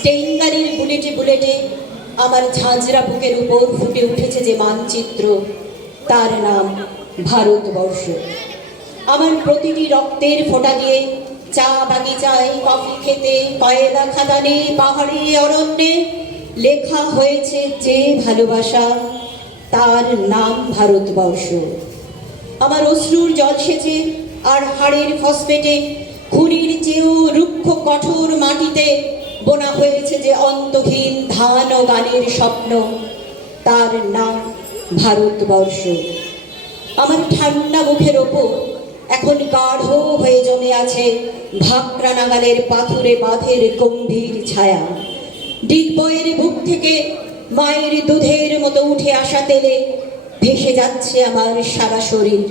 Steyn গাড়ির বুলেটে বুলেটে আমার ঝাঁঝরা বুকের উপর ফুটে উঠেছে যে মানচিত্র, তার নাম ভারতবর্ষ। আমার প্রতিটি রক্তের ফোঁটা দিয়ে চা বাগিচায়, কফি খেতে, কয়লা খাদানে, পাহাড়ে, অরণ্যে লেখা হয়েছে যে ভালোবাসা, তার নাম ভারতবর্ষ। আমার অশ্রুর জল সেচে আর হাড়ের ফসফেটে খুনির চেয়েও রুক্ষ কঠোর মাটিতে বোনা হয়েছে যে অন্তহীন ধান ও গানের স্বপ্ন, তার নাম ভারতবর্ষ। আমার ঠান্ডা মুখের ওপর এখন গাঢ় হয়ে জমে আছে ভাকরা নাগালের পাথুরে বাঁধের গম্ভীর ছায়া। ডিগবয়ের বুক থেকে মায়ের দুধের মতো উঠে আসা তেলে ভেসে যাচ্ছে আমার সারা শরীর।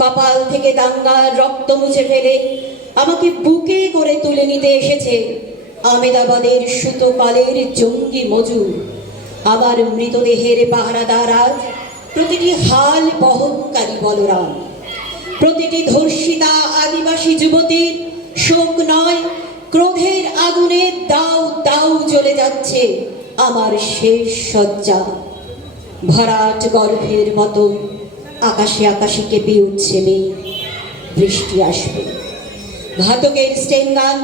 কপাল থেকে দাঙ্গার রক্ত মুছে ফেলে আমাকে বুকে করে তুলে নিতে এসেছে আমেদাবাদের সুতোকালের জঙ্গি মজুর। আমার মৃতদেহের পাহারাদার আজ প্রতিটি হাল বহনকারী বলরাম। প্রতিটি ধর্ষিতা আদিবাসী যুবতীর শোক নয়, ক্রোধের আগুনে দাউ দাউ জ্বলে যাচ্ছে আমার শেষ শয্যা। ভরাট গর্ভের মতো আকাশে আকাশে কেঁপে উঠছে মেয়ে। বৃষ্টি আসবে, ঘাতকের স্টেনগান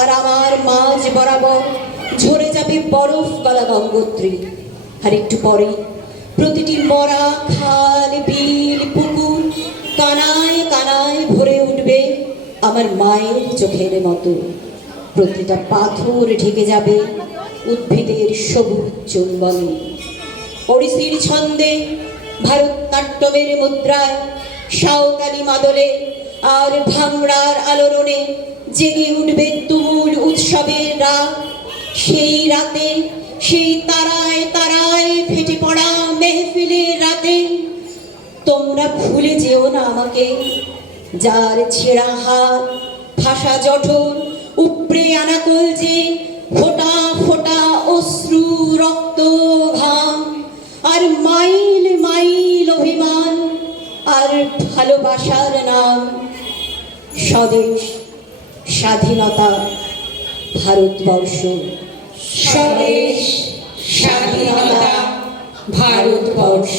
আর আমার মাঝ বরাবর ঝরে যাবে বরফ গলা গঙ্গোত্রী। আর একটু পরে প্রতিটি মরা খাল, বিল, পুকুর কানায় কানায় ভরে উঠবে আমার মায়ের চোখের মতো। প্রতিটা পাথর ঢেকে যাবে উদ্ভিদের সবুজ চুম্বনে। ওড়িশির ছন্দে, ভারতনাট্যমের মুদ্রায়, সাঁওতালি মাদলে আর ভাংড়ার আলোড়নে জেগে উঠবে তুমুল উৎসবের রাত। সেই রাতে, সেই তারায় তারায় ফেটে পড়া মেহফিলের রাতে তোমরা ভুলে যেও না আমাকে, যার ছেঁড়া হাত, ফাঁসা জঠর, উপড়ে আনা কলজে, ফোঁটা ফোঁটা অশ্রু, রক্ত, ঘাম আর মাইল মাইল অভিমান আর ভালোবাসার নাম স্বদেশ, স্বাধীনতা, ভারতবর্ষ। স্বদেশ, স্বাধীনতা, ভারতবর্ষ।